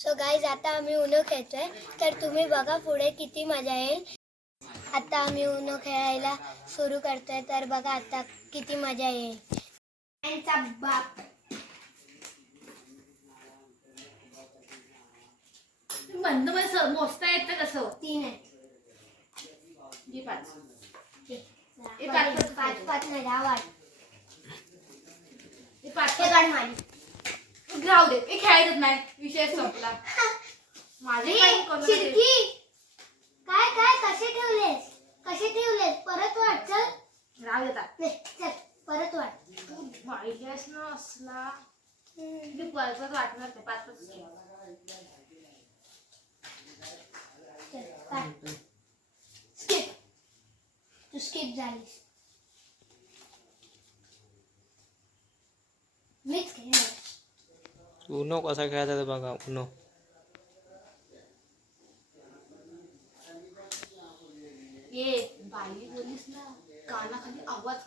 So guys आता आम्ही Uno खेळतोय. तर तुम्ही बघा पुढे किती मजा येईल. आता आम्ही उनो खेळायला सुरू करतोय. तर बघा आता किती मजा येईल. त्यांचा बाप. म्हणतो मला स- मोजता येतं कसं? तीन आहेत. जी पाच. हे पाच पाच पाच पाच नाही दहा वाट हे पाच हे काढ माझी राहू दे. हे खेळायचंच नाही. विषय संपला. माझे काही काय काय कसे ठेवलेस? कसे ठेवलेस? परत वाट चल. राहू देता नाही, चल. परत वाट तू पाहिल्यास ना असला. मी परत वाटणार नाही पाच पाच. चल काढ स्किप तू स्किप झालीस मीच खेळणार उनो कसा खेळायचा ते बघा उनो ये बाई बोलीस ना कानाखाली आवाज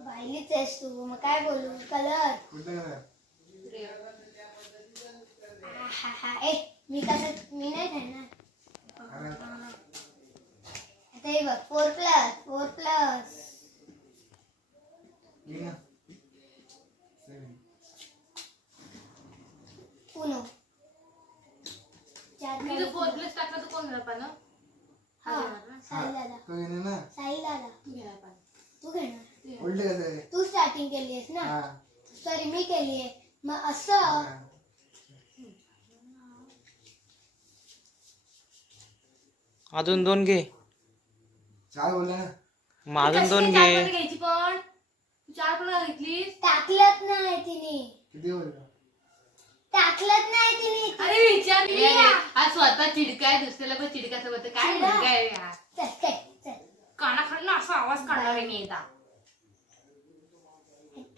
बायलीच आहेस तू मग काय बोलू? कलर ए मी कसं मी नाही खेळणार आता हे बघ four plus four plus plus टाकला तर कोण घेणार पानं हा हा घेणार साई दादा तो ना साई दादा तू घेणार पान तू घेणार उलटे कसं आहे तू स्टार्टिंग केली आहेस ना हा सॉरी मी केली आहे मग असं हा. अजून दोन घे चार बोलला ना मग अजून दोन घे घ्यायची पण तू चार पण घेतलीस टाकलत नाही तिने किती बोलला टाकलत नाही तिने. अरे विचार हा स्वतः चिडकाय दुसऱ्याला पण चिडकायचं होतं. काय चिडा. मुलगा आहे यार चल चल चल. कानाखाली असा आवाज काढणार आहे मी एकदा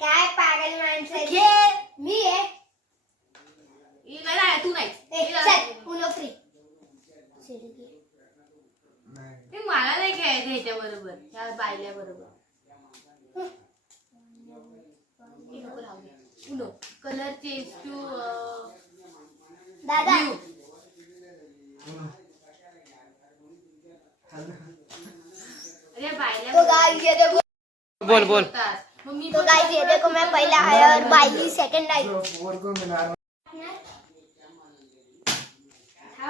काय पागल माणसं खेळ मी आहे. ए, नाही नाही तू नाही. ए, नाही. चल नाही. ते मला नाही खेळायचं ह्याच्या बरोबर. ह्या बायल्या बरोबर कलर चेंज टू दादा। उनो. चाललं. अरे बायल्या तो गाइस ये देखो। बोल बोल। बोलतात. मग मी तो पण गाइस ये देखो मैं पहला आया और बाई सेकंड आई तो फोर को मिला हा।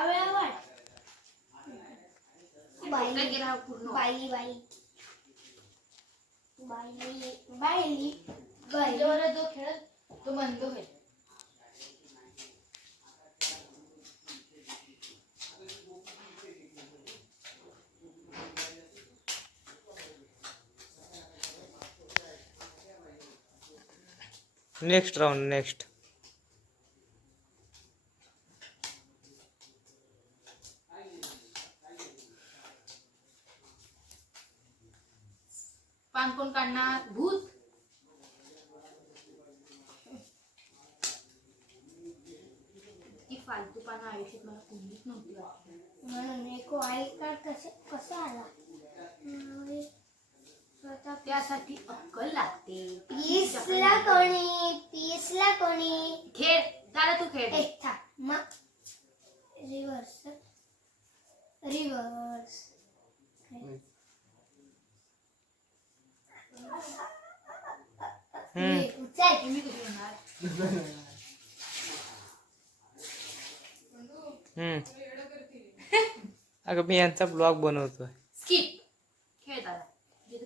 वेळा वाट एकदा गेला हा पूर्ण बाई बाई बाई बाई बाई तुझ्यावर जो खेळ तो बंद होईल नेक्स्ट राऊंड नेक्स्ट पान कोण काढणार? भूत? ती फालतू पानं आयुष्यात मला कोणीच नव्हती वाटली. म्हणून एको आई कार्ड कसे कसा आला? त्यासाठी अक्कल लागते. पीसला कोणी पीसला कोणी. खेळ दादा तू खेळ. ए थांब. मग रिव्हर्स रिव्हर्स मी हम्म. अगं मी यांचा ब्लॉग बनवतोय.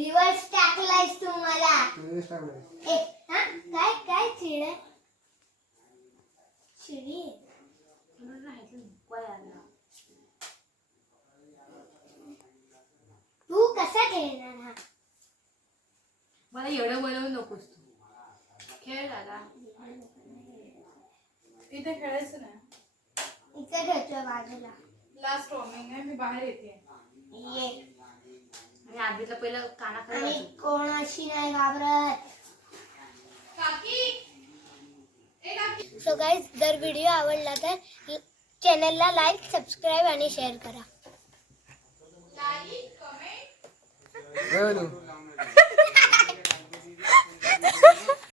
दादा रिव्हर्स टाकलायस तू मला. तुझे टाकले ए हा काय काय चिड? चिडी? तू कसा खेळणार हा? मला एवढं बनवू नकोस तू. खेळ दादा. इथे खेळायचं नाही. इथे ठेवतोय बाजूला. लास्ट वॉर्मिंग आहे मी बाहेर येते. ये. आधीला पहिलं कानाखाली आणि कोणाशी नाही घाबरत. सो गाईज जर व्हिडिओ आवडला तर चॅनलला लाईक सबस्क्राईब आणि शेअर करा. गणू